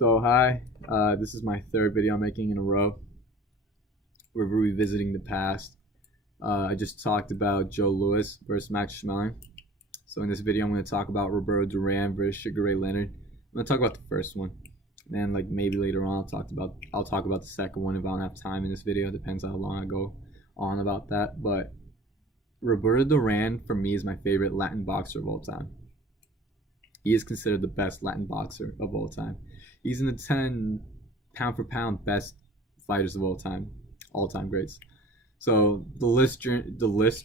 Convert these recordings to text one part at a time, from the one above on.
So hi, this is my third video I'm making in a row. We're revisiting the past. I just talked about Joe Louis versus Max Schmeling. So in this video, I'm going to talk about Roberto Duran versus Sugar Ray Leonard. I'm going to talk about the first one, and then like maybe later on I'll talk about the second one if I don't have time in this video. It depends how long I go on about that. But Roberto Duran for me is my favorite Latin boxer of all time. He is considered the best Latin boxer of all time. He's in the 10 pound for pound best fighters of all time greats. So the list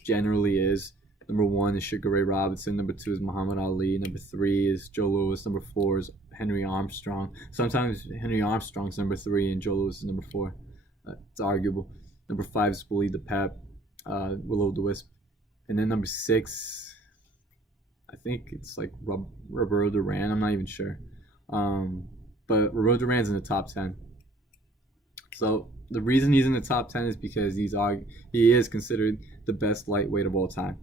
generally is: number 1 is Sugar Ray Robinson, number 2 is Muhammad Ali, number 3 is Joe Louis, number 4 is Henry Armstrong. Sometimes Henry Armstrong's number 3 and Joe Louis is number 4. It's arguable. Number 5 is Willie the Pep, Willow the Wisp, and then number 6, I think it's like Roberto Duran. I'm not even sure. But Roberto Duran's in the top 10. So the reason he's in the top 10 is because he is considered the best lightweight of all time.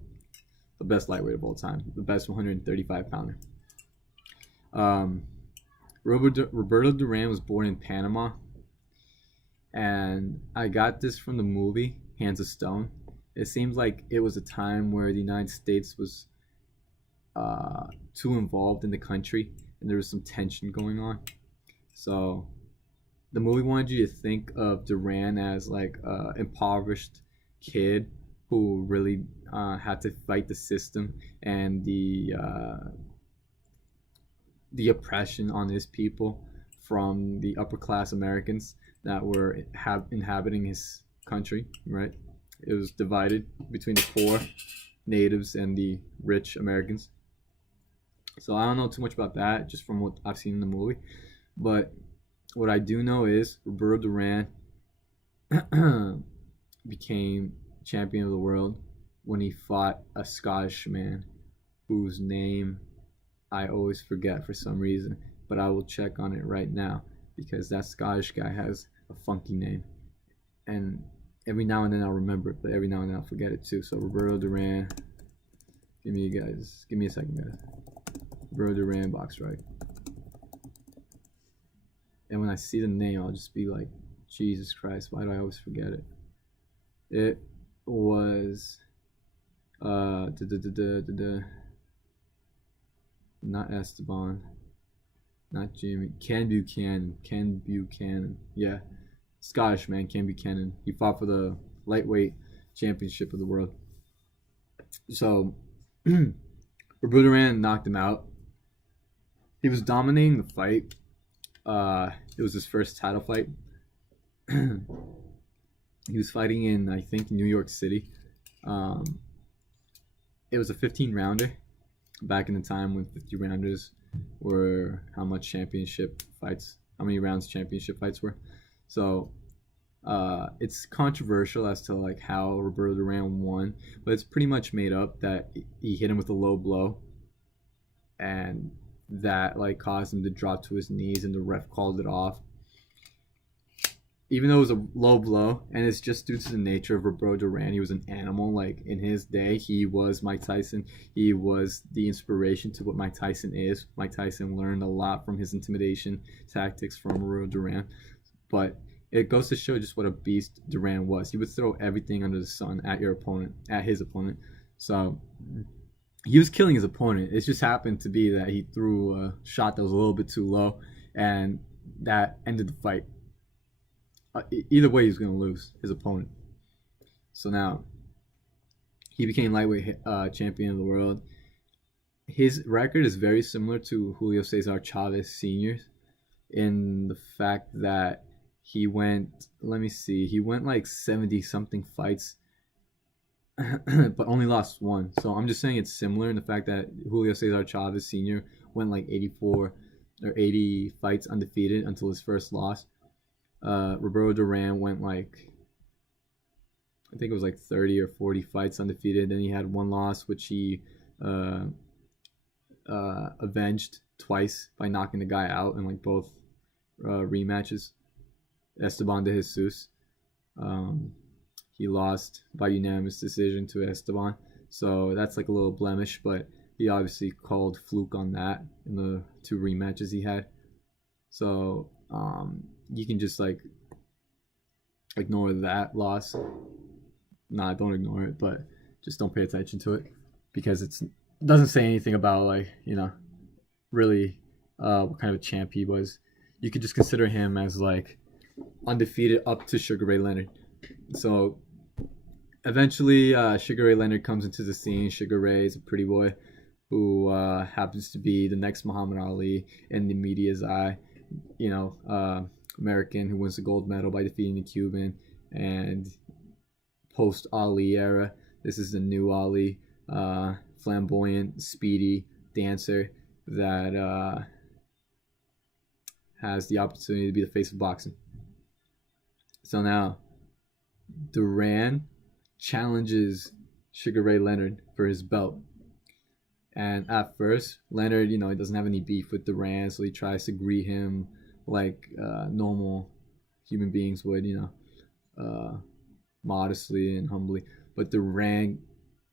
The best lightweight of all time. The best 135 pounder. Roberto Duran was born in Panama. And I got this from the movie Hands of Stone. It seems like it was a time where the United States was too involved in the country, and there was some tension going on. So the movie wanted you to think of Duran as like an impoverished kid who really had to fight the system and the oppression on his people from the upper class Americans that were inhabiting his country. Right, it was divided between the poor natives and the rich Americans. So I don't know too much about that, just from what I've seen in the movie. But what I do know is Roberto Duran became champion of the world when he fought a Scottish man whose name I always forget for some reason. But I will check on it right now because that Scottish guy has a funky name. And every now and then I'll remember it, but every now and then I'll forget it too. So Roberto Duran, give me a second, guys. Roberto Duran box right. And when I see the name, I'll just be like, Jesus Christ, why do I always forget it? It was not Esteban, not Jimmy, Ken Buchanan. Yeah, Scottish man, Ken Buchanan. He fought for the lightweight championship of the world. So Roberto Duran knocked him out. He was dominating the fight. It was his first title fight. He was fighting in, I think, New York City. It was a 15-rounder back in the time when 50-rounders were how many rounds championship fights were. So it's controversial as to like how Roberto Duran won, but it's pretty much made up that he hit him with a low blow, and that like caused him to drop to his knees, and the ref called it off. Even though it was a low blow, and it's just due to the nature of Roberto Duran. He was an animal. Like in his day, he was Mike Tyson. He was the inspiration to what Mike Tyson is. Mike Tyson learned a lot from his intimidation tactics from Roberto Duran. But it goes to show just what a beast Duran was. He would throw everything under the sun at his opponent. So he was killing his opponent. It just happened to be that he threw a shot that was a little bit too low, and that ended the fight. Either way, he was going to lose his opponent. So now he became lightweight champion of the world. His record is very similar to Julio Cesar Chavez Sr. in the fact that he went like 70-something fights, but only lost one. So I'm just saying it's similar in the fact that Julio Cesar Chavez Sr. went like 84 or 80 fights undefeated until his first loss. Roberto Duran went like, I think it was like 30 or 40 fights undefeated. Then he had one loss, which he avenged twice by knocking the guy out in like both rematches. Esteban de Jesus. He lost by unanimous decision to Esteban. So that's like a little blemish, but he obviously called fluke on that in the two rematches he had. So you can just like ignore that loss. Nah, don't ignore it, but just don't pay attention to it because it doesn't say anything about like really what kind of a champ he was. You could just consider him as like undefeated up to Sugar Ray Leonard. So eventually, Sugar Ray Leonard comes into the scene. Sugar Ray is a pretty boy who happens to be the next Muhammad Ali in the media's eye. American who wins the gold medal by defeating the Cuban. And post Ali era, this is the new Ali, flamboyant, speedy dancer that has the opportunity to be the face of boxing. So now, Duran challenges Sugar Ray Leonard for his belt. And at first, Leonard, he doesn't have any beef with Duran, so he tries to greet him like normal human beings would, modestly and humbly. But Duran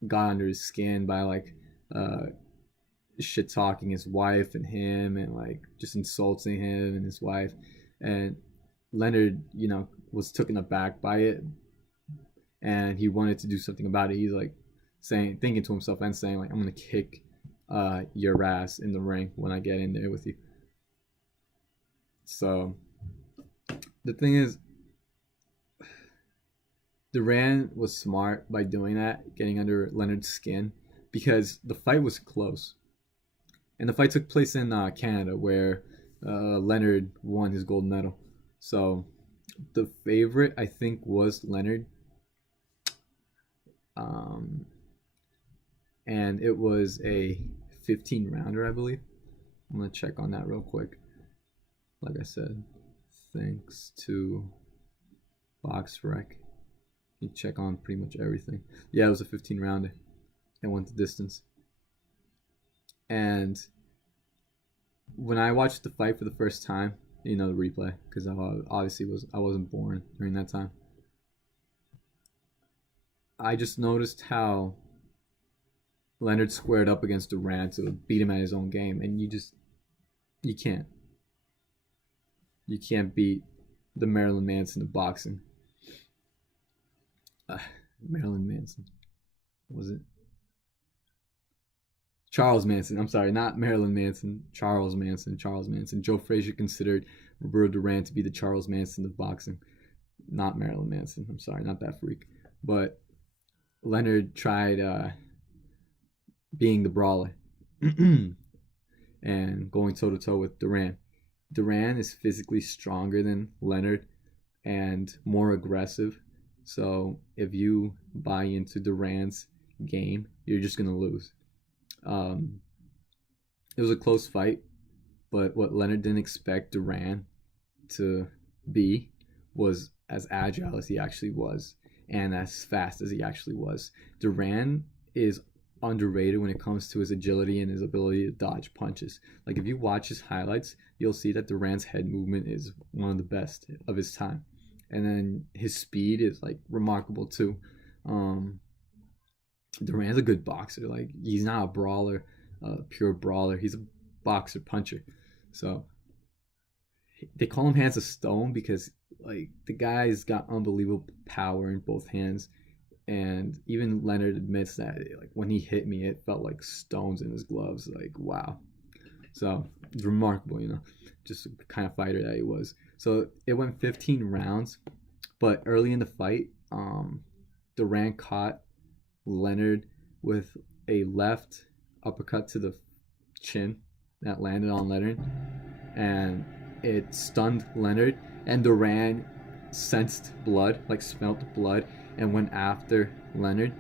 got under his skin by like shit talking his wife and him, and like just insulting him and his wife. And Leonard, was taken aback by it, and he wanted to do something about it. He's like thinking to himself and saying like, I'm gonna kick your ass in the ring when I get in there with you. So the thing is, Duran was smart by doing that, getting under Leonard's skin, because the fight was close. And the fight took place in Canada, where Leonard won his gold medal. So the favorite, I think, was Leonard. And it was a 15-rounder, I believe. I'm going to check on that real quick. Like I said, thanks to BoxRec. You check on pretty much everything. Yeah, it was a 15-rounder. It went the distance. And when I watched the fight for the first time, the replay, because I wasn't born during that time, I just noticed how Leonard squared up against Duran to beat him at his own game, and you can't beat the Marilyn Manson of boxing. Marilyn Manson, was it? Charles Manson. I'm sorry, not Marilyn Manson. Charles Manson. Joe Frazier considered Roberto Duran to be the Charles Manson of boxing, not Marilyn Manson. I'm sorry, not that freak. But Leonard tried being the brawler and going toe to toe with Duran. Duran is physically stronger than Leonard and more aggressive. So if you buy into Duran's game, you're just gonna lose. It was a close fight, but what Leonard didn't expect Duran to be was as agile as he actually was and as fast as he actually was. Duran is underrated when it comes to his agility and his ability to dodge punches. Like if you watch his highlights, you'll see that Duran's head movement is one of the best of his time. And then his speed is like remarkable too. Duran's a good boxer. Like he's not a brawler, pure brawler. He's a boxer puncher. So they call him Hands of Stone because like the guy's got unbelievable power in both hands. And even Leonard admits that like when he hit me, it felt like stones in his gloves. Like wow. So it's remarkable, just the kind of fighter that he was. So it went 15 rounds, but early in the fight, Duran caught Leonard with a left uppercut to the chin that landed on Leonard, and it stunned Leonard, and Duran sensed blood, like smelt blood, and went after Leonard,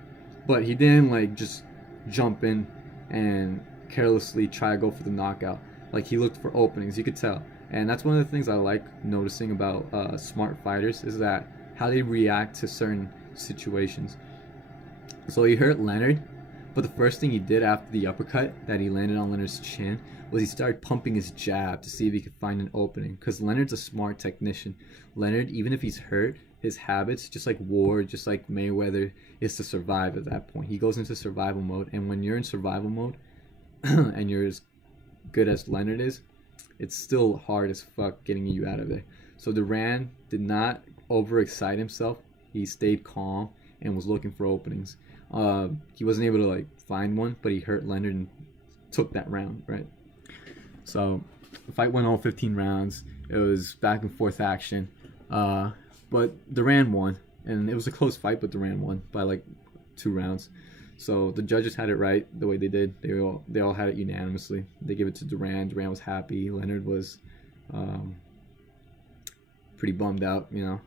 but he didn't like just jump in and carelessly try to go for the knockout. Like he looked for openings, you could tell. And that's one of the things I like noticing about smart fighters is that how they react to certain situations. So he hurt Leonard, but the first thing he did after the uppercut that he landed on Leonard's chin was he started pumping his jab to see if he could find an opening, because Leonard's a smart technician. Leonard, even if he's hurt, his habits, just like Ward, just like Mayweather, is to survive at that point. He goes into survival mode, and when you're in survival mode and you're as good as Leonard is, it's still hard as fuck getting you out of there. So Duran did not overexcite himself. He stayed calm and was looking for openings. He wasn't able to like find one, but he hurt Leonard and took that round, right? So the fight went all 15 rounds. It was back and forth action, but Duran won, and it was a close fight, but Duran won by like 2 rounds. So the judges had it right the way they did. They all had it unanimously. They gave it to Duran. Duran was happy. Leonard was pretty bummed out, you know.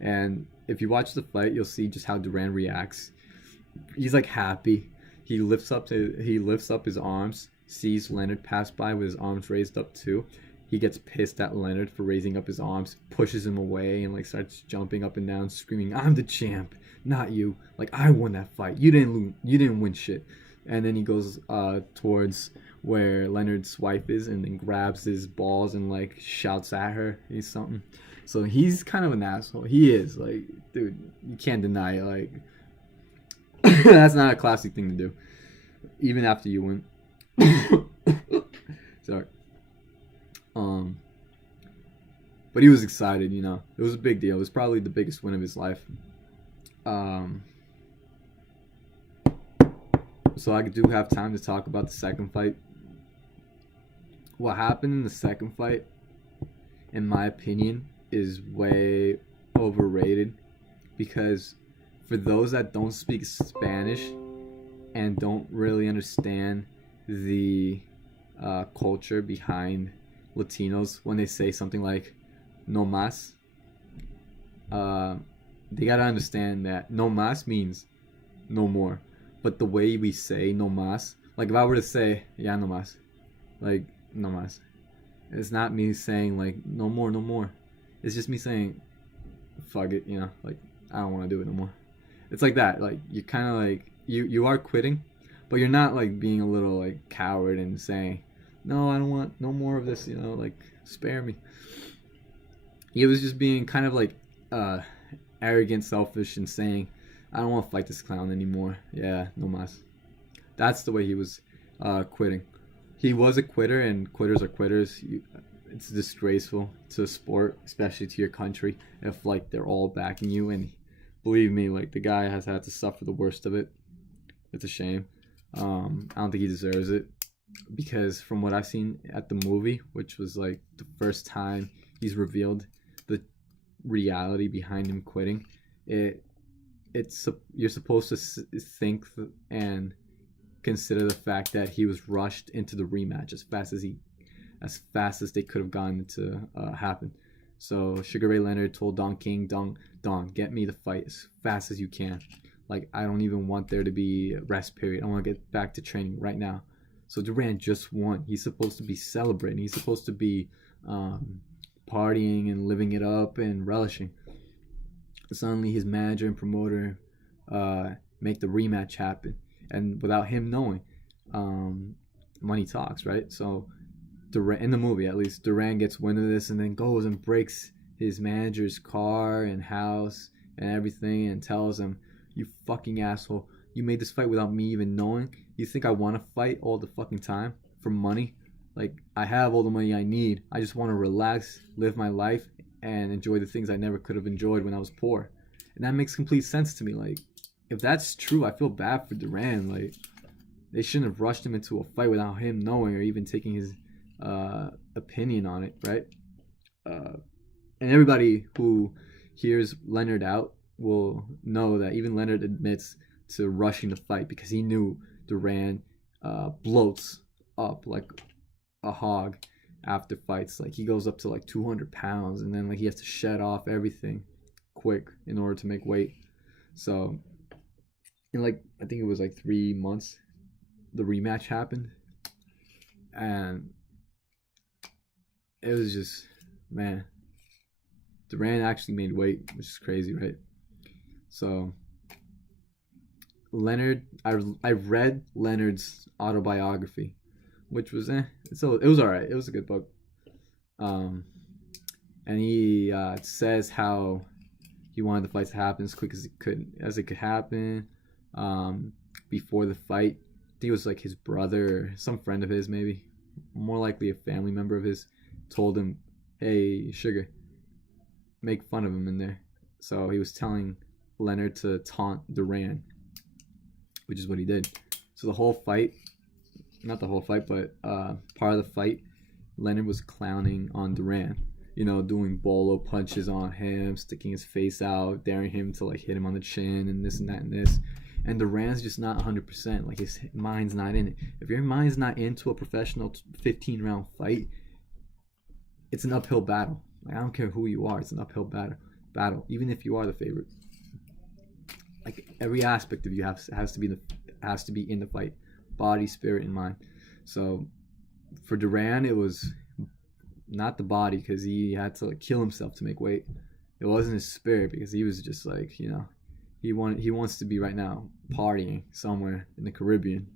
And if you watch the fight, you'll see just how Duran reacts. He's like happy. He lifts up his arms, sees Leonard pass by with his arms raised up too. He gets pissed at Leonard for raising up his arms, pushes him away, and like starts jumping up and down, screaming, "I'm the champ, not you! Like I won that fight. You didn't win shit." And then he goes towards where Leonard's wife is, and then grabs his balls and like shouts at her. He's something. So he's kind of an asshole. He is like, dude, you can't deny it. Like that's not a classy thing to do, even after you win. Sorry. But he was excited, you know. It was a big deal. It was probably the biggest win of his life. So I do have time to talk about the second fight. What happened in the second fight, in my opinion, is way overrated, because for those that don't speak Spanish and don't really understand the culture behind Latinos, when they say something like no más, they gotta understand that no más means no more. But the way we say no más, like if I were to say ya no más, like no más, it's not me saying like no more, no more. It's just me saying fuck it, you know, like I don't want to do it no more. It's like that. Like you're kind of like you are quitting, but you're not like being a little like coward and saying no, I don't want no more of this, you know, like spare me. He was just being kind of like arrogant, selfish, and saying, I don't want to fight this clown anymore. Yeah, no mas. That's the way he was quitting. He was a quitter, and quitters are quitters. It's disgraceful to a sport, especially to your country, if like they're all backing you. And believe me, like the guy has had to suffer the worst of it. It's a shame. I don't think he deserves it, because from what I've seen at the movie, which was like the first time he's revealed the reality behind him quitting, you're supposed to think and consider the fact that he was rushed into the rematch as fast as they could have gotten it to happen. So Sugar Ray Leonard told Don King, Don, get me the fight as fast as you can. Like I don't even want there to be a rest period. I want to get back to training right now. So Duran just won. He's supposed to be celebrating. He's supposed to be partying and living it up and relishing. Suddenly his manager and promoter make the rematch happen, and without him knowing, money talks, right? So Duran, in the movie at least, Duran gets wind of this and then goes and breaks his manager's car and house and everything, and tells him, you fucking asshole, you made this fight without me even knowing. You think I want to fight all the fucking time for money? Like, I have all the money I need. I just want to relax, live my life, and enjoy the things I never could have enjoyed when I was poor. And that makes complete sense to me. Like, if that's true, I feel bad for Duran. Like, they shouldn't have rushed him into a fight without him knowing or even taking his opinion on it, right? And everybody who hears Leonard out will know that even Leonard admits to rushing the fight, because he knew Duran bloats up like a hog after fights. Like he goes up to like 200 pounds, and then like he has to shed off everything quick in order to make weight. So in like, I think it was like 3 months, the rematch happened, and it was just, man, Duran actually made weight, which is crazy, right? So Leonard, I read Leonard's autobiography, which was it was alright. It was a good book. And he says how he wanted the fight to happen as quick as it could happen. Before the fight, I think it was like his brother or some friend of his, maybe more likely a family member of his, told him, "Hey, Sugar, make fun of him in there." So he was telling Leonard to taunt Duran, which is what he did. So the whole fight, not the whole fight, but part of the fight, Leonard was clowning on Duran. You know, doing bolo punches on him, sticking his face out, daring him to like hit him on the chin and this and that and this. And Duran's just not 100%. Like his mind's not in it. If your mind's not into a professional 15-round fight, it's an uphill battle. Like, I don't care who you are, it's an uphill battle. Even if you are the favorite. Like every aspect of you has to be in the fight, body, spirit, and mind. So for Duran, it was not the body because he had to like kill himself to make weight. It wasn't his spirit because he was just like, you know, he wants to be right now partying somewhere in the Caribbean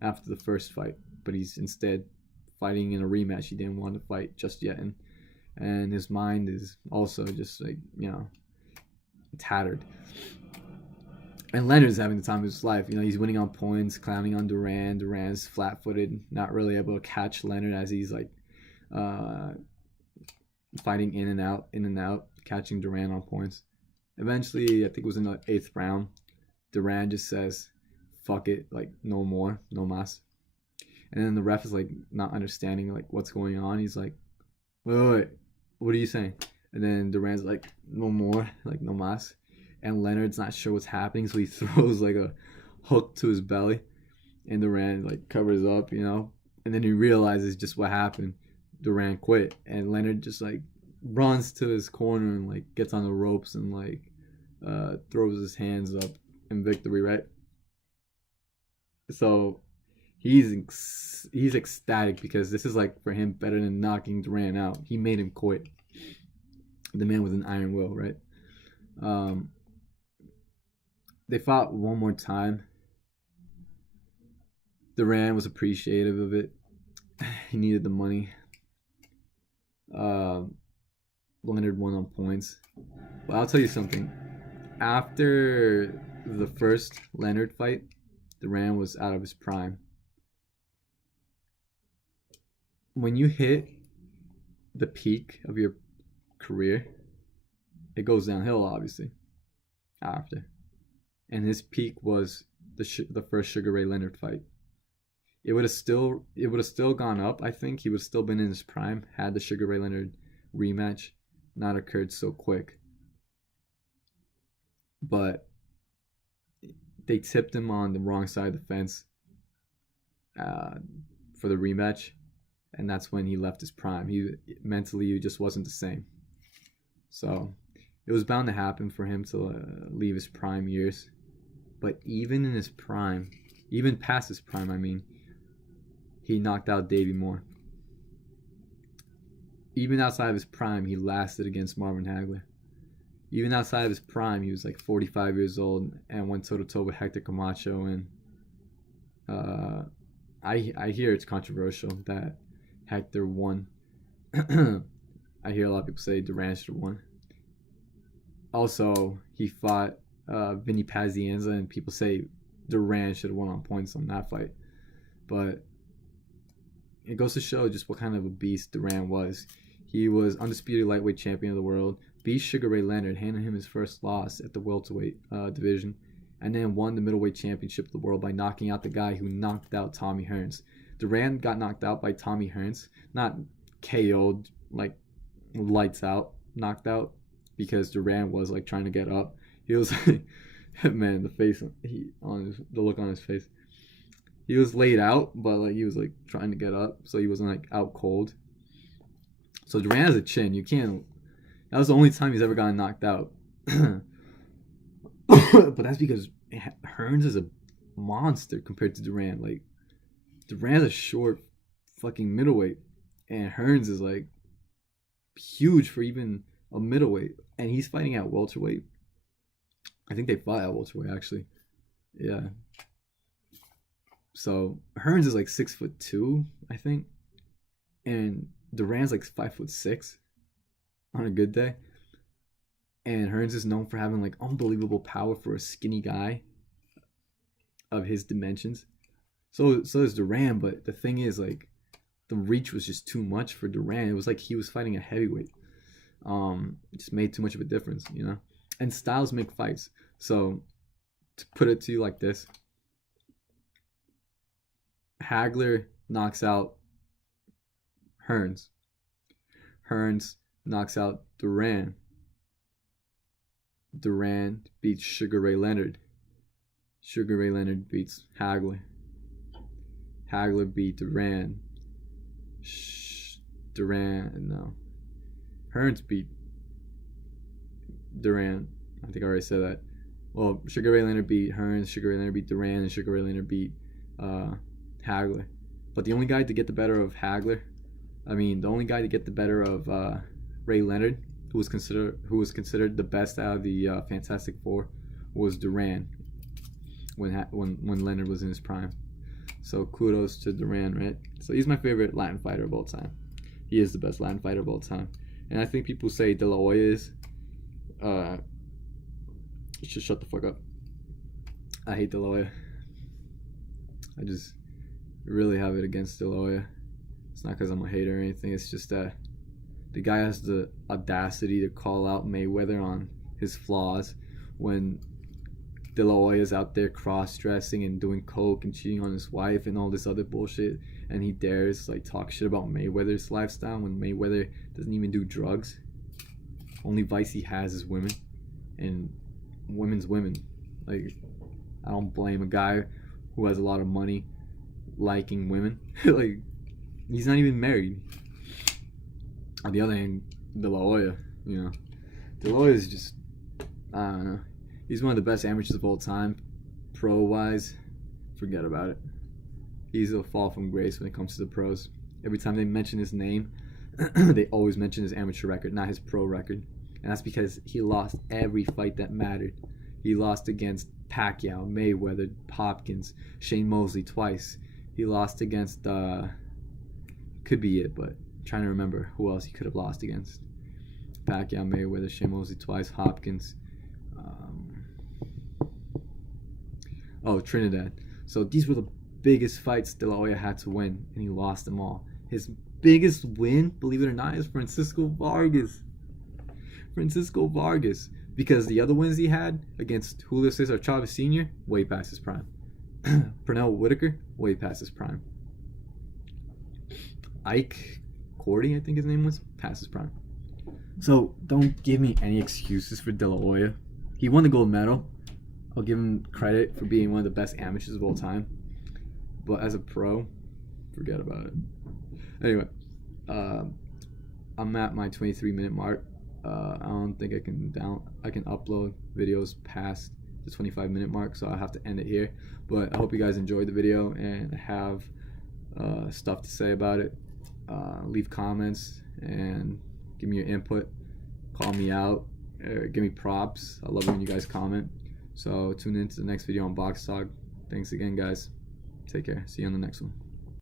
after the first fight, but he's instead fighting in a rematch he didn't want to fight just yet, and his mind is also just like, you know, tattered. And Leonard's having the time of his life. You know, he's winning on points, clowning on Duran. Duran's flat-footed, not really able to catch Leonard as he's like fighting in and out, catching Duran on points. Eventually, I think it was in the 8th round, Duran just says, "Fuck it, like no more, no mas." And then the ref is like not understanding like what's going on. He's like, wait, what are you saying? And then Duran's like, "No more, like no mas." And Leonard's not sure what's happening, so he throws like a hook to his belly, and Duran like covers up, you know. And then he realizes just what happened. Duran quit, and Leonard just like runs to his corner and like gets on the ropes and like throws his hands up in victory, right? So he's ecstatic because this is like for him better than knocking Duran out. He made him quit. The man with an iron will, right? They fought one more time. Duran was appreciative of it. He needed the money. Leonard won on points. But I'll tell you something. After the first Leonard fight, Duran was out of his prime. When you hit the peak of your career, it goes downhill, obviously, after. And his peak was the first Sugar Ray Leonard fight. It would have still gone up. I think he would have still been in his prime had the Sugar Ray Leonard rematch not occurred so quick. But they tipped him on the wrong side of the fence for the rematch, and that's when he left his prime. He just wasn't the same. So it was bound to happen for him to leave his prime years. But even in his prime, even past his prime, I mean, he knocked out Davey Moore. Even outside of his prime, he lasted against Marvin Hagler. Even outside of his prime, he was like 45 years old and went toe-to-toe with Hector Camacho. And I hear it's controversial that Hector won. I hear a lot of people say Duran should have won. Also, he fought Vinny Pazienza, and people say Duran should have won on points on that fight. But it goes to show just what kind of a beast Duran was. He was undisputed lightweight champion of the world, beat Sugar Ray Leonard, handed him his first loss at the welterweight division, and then won the middleweight championship of the world by knocking out the guy who knocked out Tommy Hearns. Duran got knocked out by Tommy Hearns, not KO'd, like lights out, knocked out, because Duran was like trying to get up. He was like, man, the look on his face. He was laid out, but like he was like trying to get up, so he wasn't like out cold. So Duran has a chin. You can't. That was the only time he's ever gotten knocked out. But that's because Hearns is a monster compared to Duran. Like Duran's a short fucking middleweight, and Hearns is like huge for even a middleweight, and he's fighting at welterweight. I think they fought at welterweight actually. Yeah. So Hearns is like 6'2", I think, and Duran's like 5'6" on a good day. And Hearns is known for having like unbelievable power for a skinny guy of his dimensions. So is Duran, but the thing is, like, the reach was just too much for Duran. It was like he was fighting a heavyweight. It just made too much of a difference, you know. And styles make fights. So to put it to you like this, Hagler knocks out Hearns. Hearns knocks out Duran. Duran beats Sugar Ray Leonard. Sugar Ray Leonard beats Hagler. Hagler beat Duran. Hearns beat Duran. I think I already said that. Well, Sugar Ray Leonard beat Hearns, Sugar Ray Leonard beat Duran, and Sugar Ray Leonard beat Hagler. But the only guy to get the better of the only guy to get the better of Ray Leonard, who was considered the best out of the Fantastic Four, was Duran when Leonard was in his prime. So kudos to Duran, right? So he's my favorite Latin fighter of all time. He is the best Latin fighter of all time. And I think people say De La Hoya is. You should shut the fuck up. I hate De La Hoya. I just really have it against De La Hoya. It's not because I'm a hater or anything. It's just that the guy has the audacity to call out Mayweather on his flaws when De La Hoya is out there cross-dressing and doing coke and cheating on his wife and all this other bullshit, and he dares like talk shit about Mayweather's lifestyle when Mayweather doesn't even do drugs. Only vice he has is women, and women's women. Like, I don't blame a guy who has a lot of money liking women. Like, he's not even married. On the other hand, De La Hoya, you know, De La Hoya is just, I don't know. He's one of the best amateurs of all time. Pro-wise, forget about it. He's a fall from grace when it comes to the pros. Every time they mention his name, they always mention his amateur record, not his pro record. And that's because he lost every fight that mattered. He lost against Pacquiao, Mayweather, Hopkins, Shane Mosley twice. He lost against, could be it, but I'm trying to remember who else he could have lost against. Pacquiao, Mayweather, Shane Mosley twice, Hopkins. Trinidad. So these were the biggest fights De La Hoya had to win, and he lost them all. His biggest win, believe it or not, is Francisco Vargas. Because the other wins he had against Julio Cesar Chavez Sr., way past his prime. Pernell Whitaker, way past his prime. Ike Cordy, I think his name was, past his prime. So don't give me any excuses for De La Hoya. He won the gold medal. I'll give him credit for being one of the best amateurs of all time. But as a pro, forget about it. Anyway, I'm at my 23-minute mark. I don't think I can upload videos past the 25-minute mark, so I'll have to end it here. But I hope you guys enjoyed the video and have stuff to say about it. Leave comments and give me your input. Call me out. Give me props. I love it when you guys comment. So tune in to the next video on Box Talk. Thanks again, guys. Take care. See you on the next one.